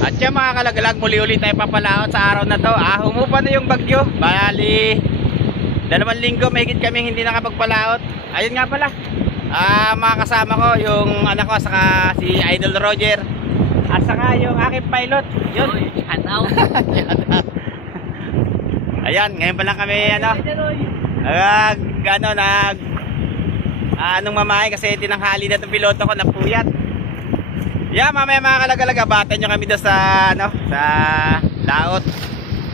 At yan mga kalagalag, muli-uli tayo papalaot sa araw na to. Humupa na yung bagyo. Bali, 2 linggo mahigit kami hindi nakapagpalaot. Ayun nga pala, mga kasama ko, yung anak ko, saka si Idol Roger, at saka yung aking pilot. Yun. Shout out. Ayan, ngayon pa lang kami anong mamahay kasi tinanghali na itong piloto ko, napuyat. Yeah, mamaya mga kalagalag, abatan nyo kami doon sa sa laot.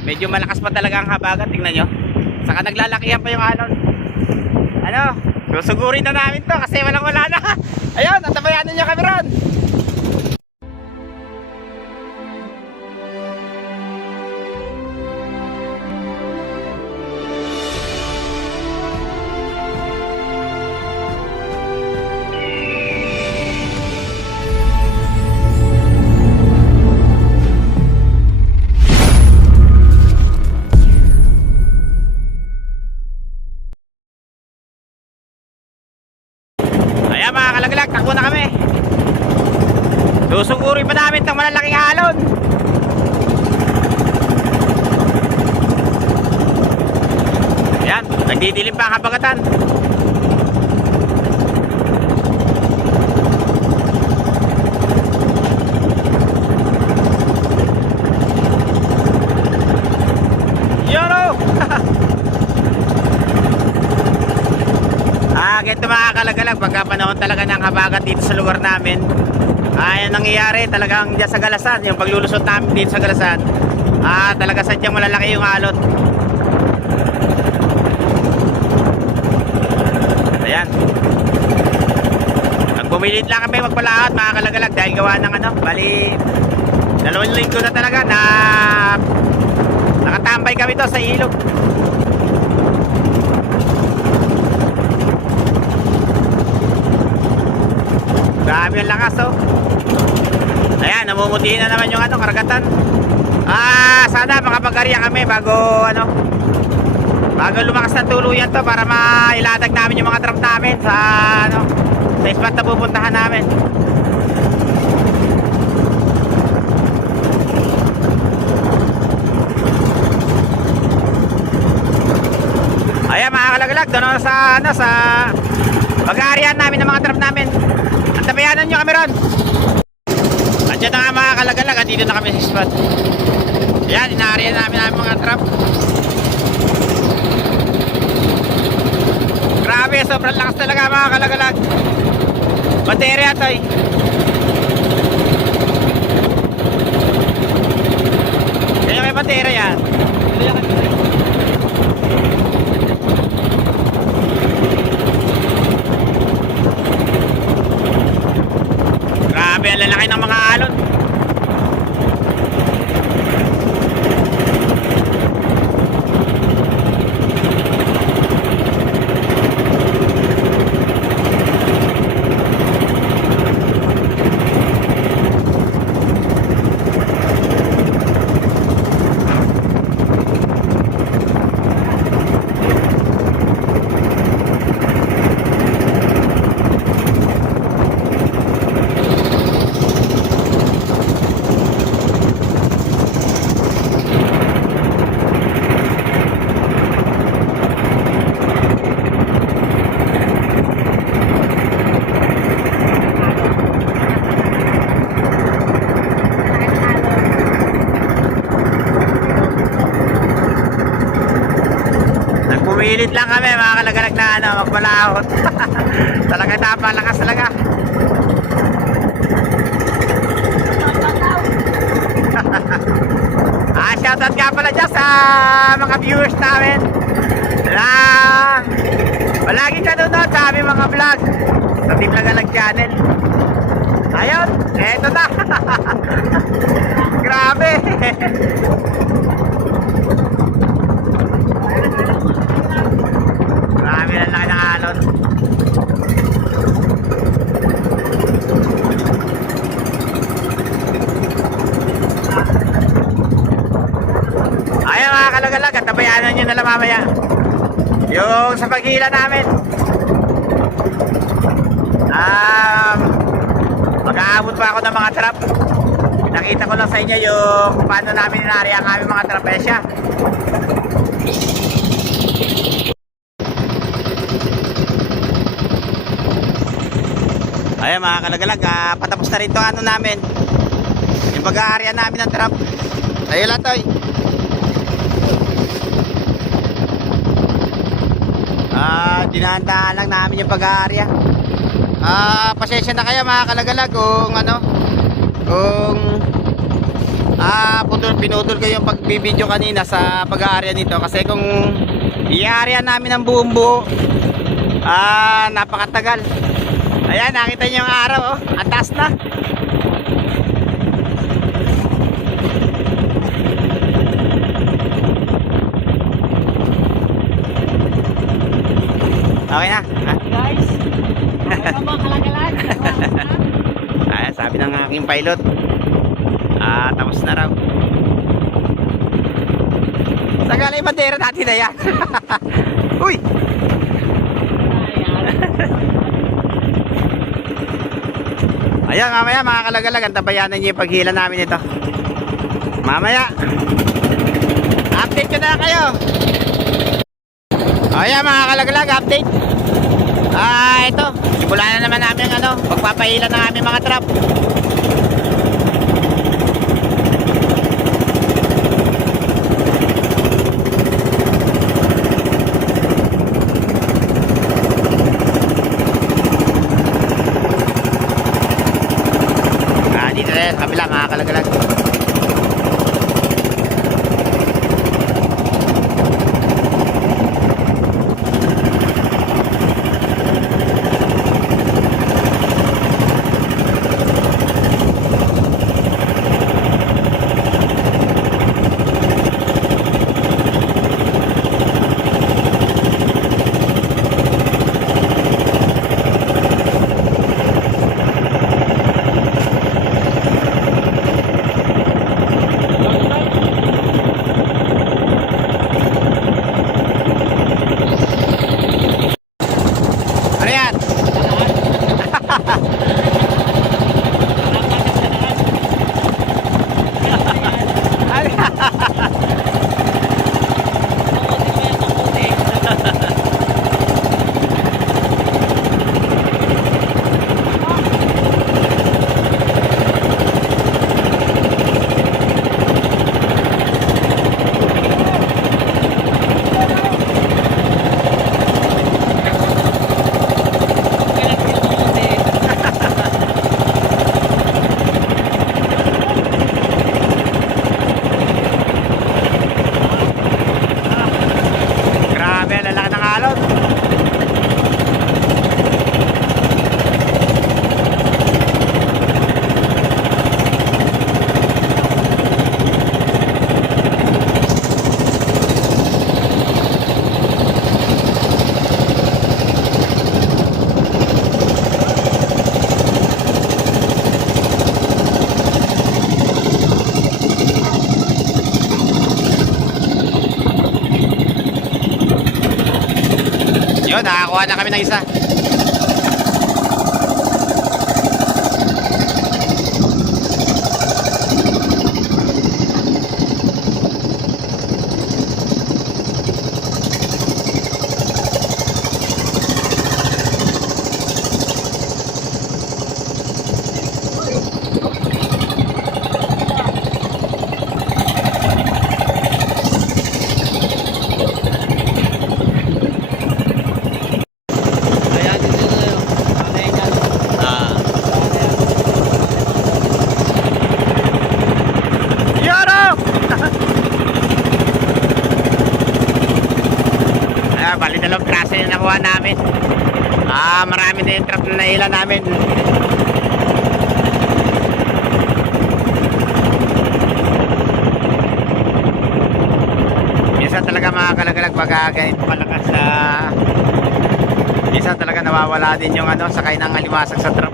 Medyo malakas pa talaga ang habagat, tingnan nyo. Saka naglalakihan pa yung alon. Susugurin na namin to kasi wala na. Ayun, natabayanan nyo kami ron. Ayan mga kalaglag, takbo na kami. Susugurin pa namin itong malalaking alon. Ayan, nagdidilim pa ang habagatan. Yolo! Ganito mga kalagalag, pagka panahon talaga ng habagat dito sa lugar namin, ang nangyayari talagang dyan sa Galasan, yung paglulusot namin dito sa Galasan, talaga sadyang malalaki yung alon. Ayan, nagpumilit lang kami magpalaot mga kalagalag dahil gawa ng bali 2 linggo na talaga na nakatambay kami to sa ilog. Grabe ang lakas Ayan, namumutiin na naman yung karagatan. Sana makapag-area kami bago lumakas ng tuluyan to para mailatag namin yung mga truck namin sa sa spot na pupuntahan namin. Ayan mga kalagalag, doon sa pag-aarihan namin ng mga truck namin. Tabayanan nyo kami ron. At yun na nga mga kalagalag, at dito na kami sa spot. Ayan, inaarihan namin ang mga trap. Grabe, sobrang lakas talaga mga kalagalag. Baterya to Kaya may baterya yan. Grabe ang lalaki ng mga alon. Pumilit lang kami mga kalagalag na magpalaot. Talaga napalakas talaga. Shoutout nga pala dyan sa mga viewers namin na palaging nanonood sa aming mga vlog sa Team Lagalag Channel. Ayun, eto na. Grabe. Grabe na laki ng alon. Ayan mga kalagalag, at tabayanan nyo na lang mamaya yung sa paghila namin. Mag-aabot pa ako ng mga trap. Nakita ko lang sa inyo yung paano namin inari ang aming mga trapesya. Ayan mga kalagalag, patapos na rin ito ano namin, yung pag-aarya namin ng trap. Ayun lang toy. Dinahandaan lang namin yung pag-aarya. Pasensya na kayo mga kalagalag kung ano, kung pinutol ko yung pagbibideo kanina sa pag-aarya nito, kasi kung i-aarya namin ng buong buo, napakatagal. Ayan, nakita niyo yung araw, oh, ang taas na. Okay na. Guys, ano mga kalagalan? Ayan, sabi ng aking pilot, tapos na raw. Sagala yung bandera natin na yan. Uy! Ayan, mamaya mga kalagalag, antabayanan nyo yung paghila namin ito. Mamaya update ko na kayo. Ayan mga kalagalag, update. Ito, simulan na naman namin pagpapahila ng aming mga trap. Dito na sa kabila mga kalagalag. Yun, nakakuha na kami ng isa. Bali dalawang klase yung nakuha namin. Marami na yung trap na naila namin. Minsan talaga mga kalagalag pag ganito malakas minsan talaga nawawala din yung sakay ng alimasag sa trap.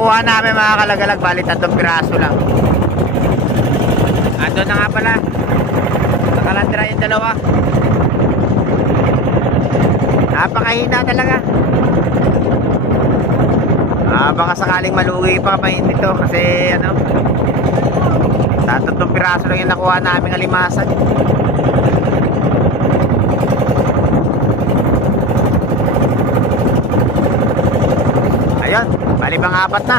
nakuha namin mga kalagalag, bali 3 piraso lang. Ando na nga pala. Nakalandra yung dalawa. Napakahina talaga. Baka sakaling malugi pa dito kasi ano, 3 piraso lang yung nakuha namin alimasan. Ayun, bali pang 4 na.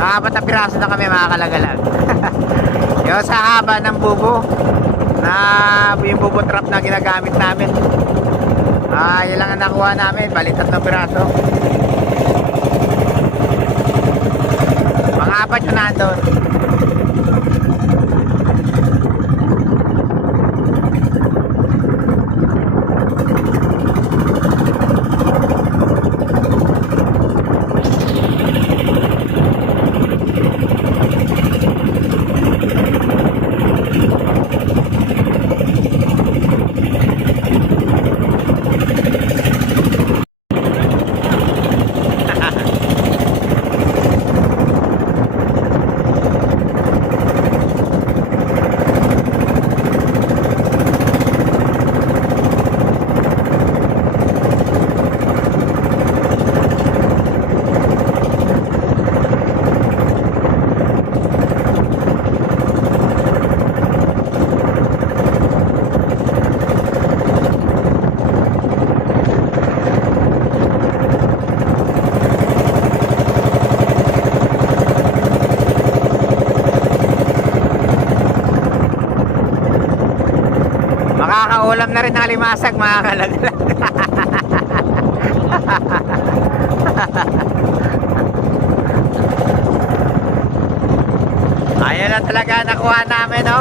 Naka-4 na piraso na kami mga kalagalag. Yung sa haba ng bubo na yung bubo trap na ginagamit namin. Yun lang ang nakuha namin, bali 3 piraso. Mga 4 yun nandun. Makakaulam na rin ng alimasag mga kalagalag. Ayan na talaga nakuha namin, no?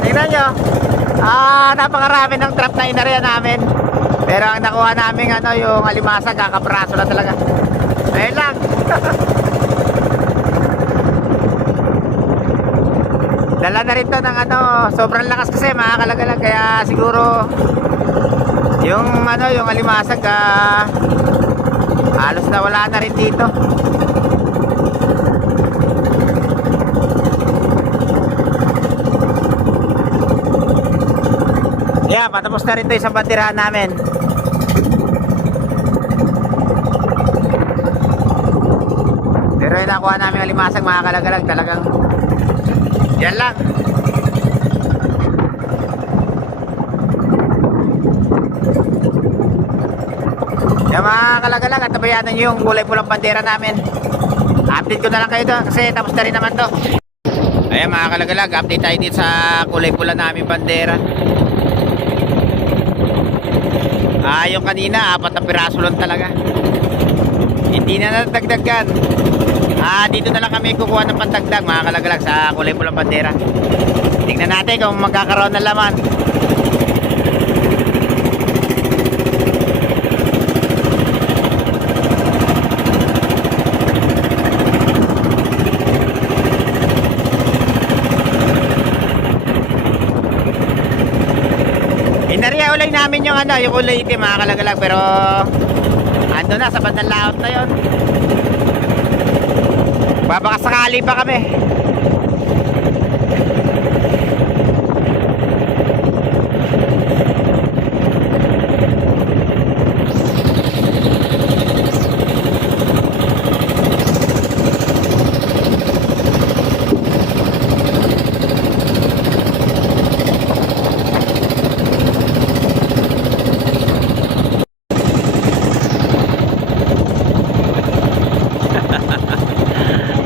Tingnan nyo. Napakarami ng trap na inarya namin. Pero ang nakuha namin ano, yung alimasag, kakapraso na talaga. Ayun lang. Dala na rin to ng ano, sobrang lakas kasi mga kalagalag, kaya siguro yung ano, yung alimasag halos na wala na rin dito. Yeah, patapos na rin to isang bandirahan namin. Pero yung nakuha namin alimasag mga kalagalag, talagang yan lang. Yan mga kalagalag, at tabayanan nyo yung kulay pulang bandera namin. Update ko na lang kayo doon kasi tapos na rin naman to. Ayan mga kalagalag, update tayo dito sa kulay pula namin bandera. Yung kanina 4 na piraso lang talaga. Hindi na nadagdagan. Dito na lang kami kukuha ng pandagdag mga kalagalag sa kulay pulang bandera. Tingnan natin kung magkakaroon ng laman. Inariya ulay namin yung ano, yung kulay itim mga kalagalag, pero ando na sa bandang laot na yon. Baka sakali pa kami.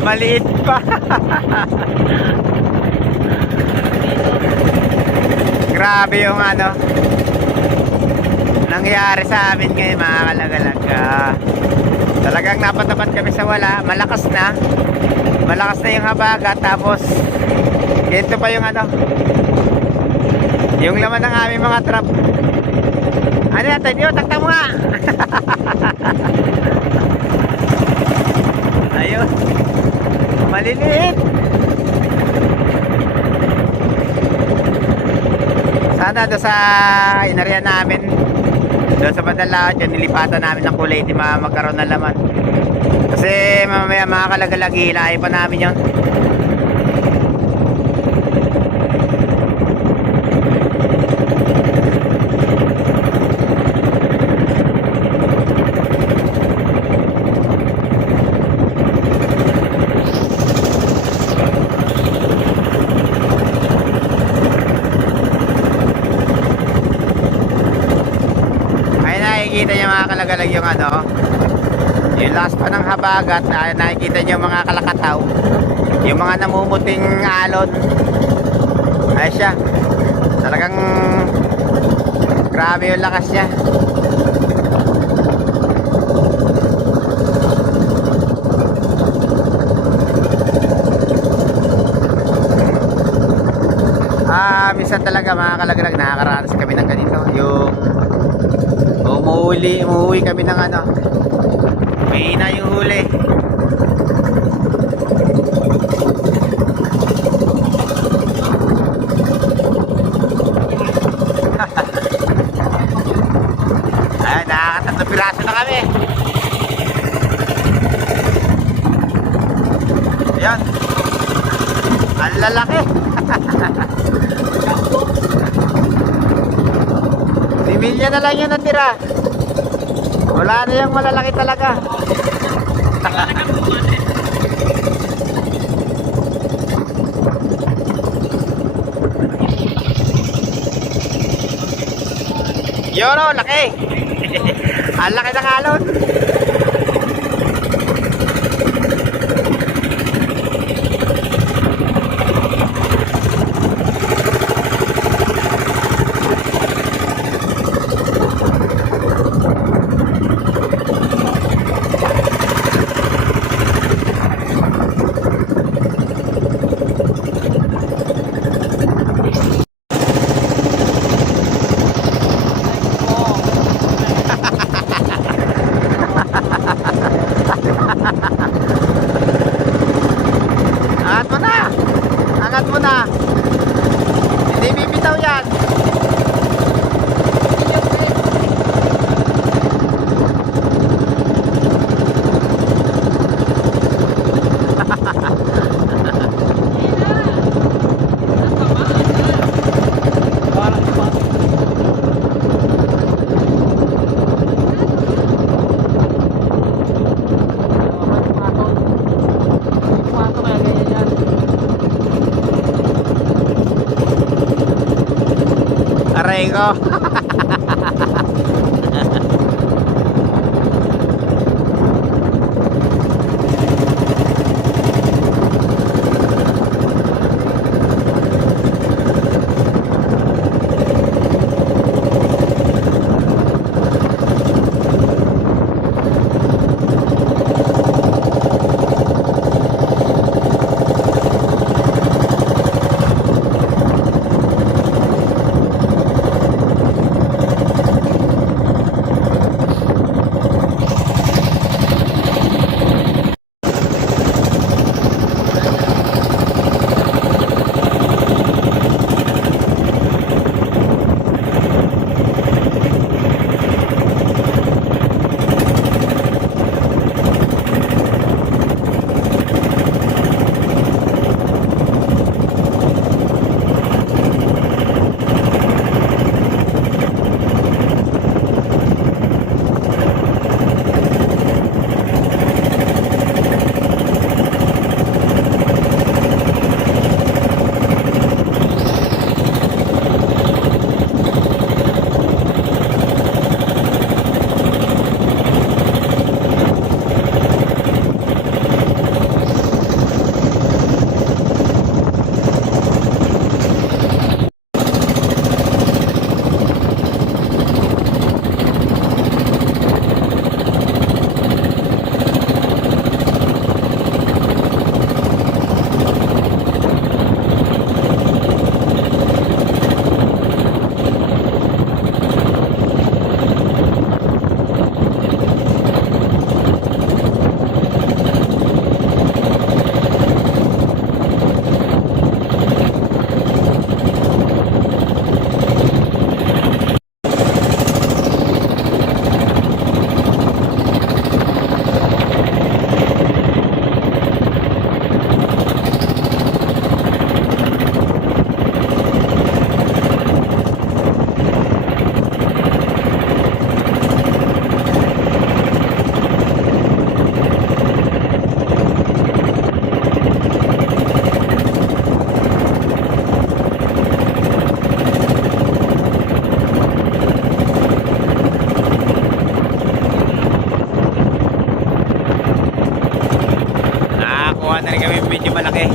Maliit pa. Grabe yung ano nangyari sa amin ngayon mga kalagalag. Talagang napatapat kami sa wala. Malakas na yung habagat. Tapos ito pa yung ano, yung laman ng aming mga trap. Ano natin yun? Takta mo nga. doon sa inarihan namin. Doon sa bandang lahat yun, nilipatan namin ng kulay, di magkaroon ng laman. Kasi mamaya mga kalagalagi, hilahin pa namin yun. Nakikita niyo mga kalagalag yung ano, yung last pa ng habagat. Nakikita niyo mga kalakataw, yung mga namumuting alon. Ay siya, talagang grabe yung lakas niya. Minsan talaga mga kalagalag, nakakaranas kami ng ganito, yung umuwi kami ng ano, may ina yung huli. Ay, nakakatatlong piraso na kami. Ayan, ang lalaki. Similya na lang yun natira. Wala na yung malalaki talaga. Yun o, laki. Ang laki ng alon. Angat mo na. Hindi bibitaw yan. Aray ko. malaki.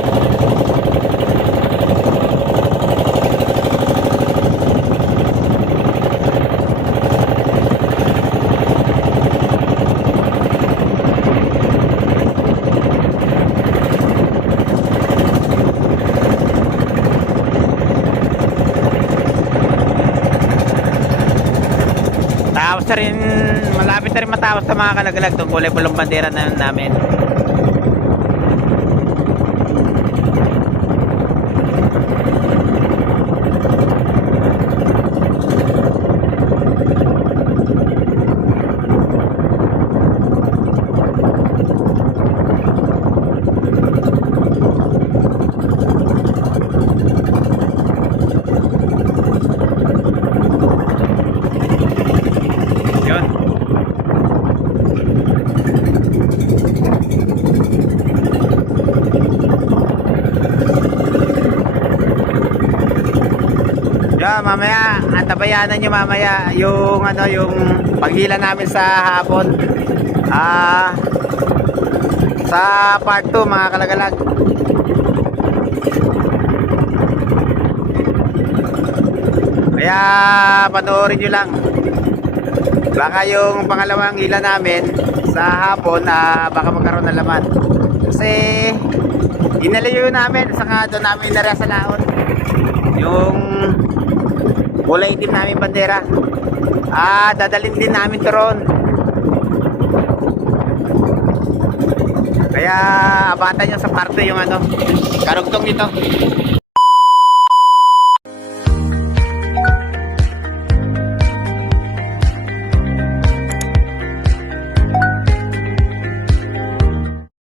Tapos na rin, malapit na rin matapos sa mga kalagalag itong kulay pulong bandera na namin. Yun. Yeah, mamaya, antabayanan nyo mamaya yung ano, yung paghila namin sa hapon. Sa part 2 mga kalagalag. Kaya panoorin nyo lang. Baka yung pangalawang hila namin sa hapon, baka magkaroon ng laman. Kasi inalayo namin, saka doon namin inara sa laot yung kulay itim namin bandera. Dadalhin din namin to ron. Kaya abatan nyo sa parte yung ano, karugtong nito.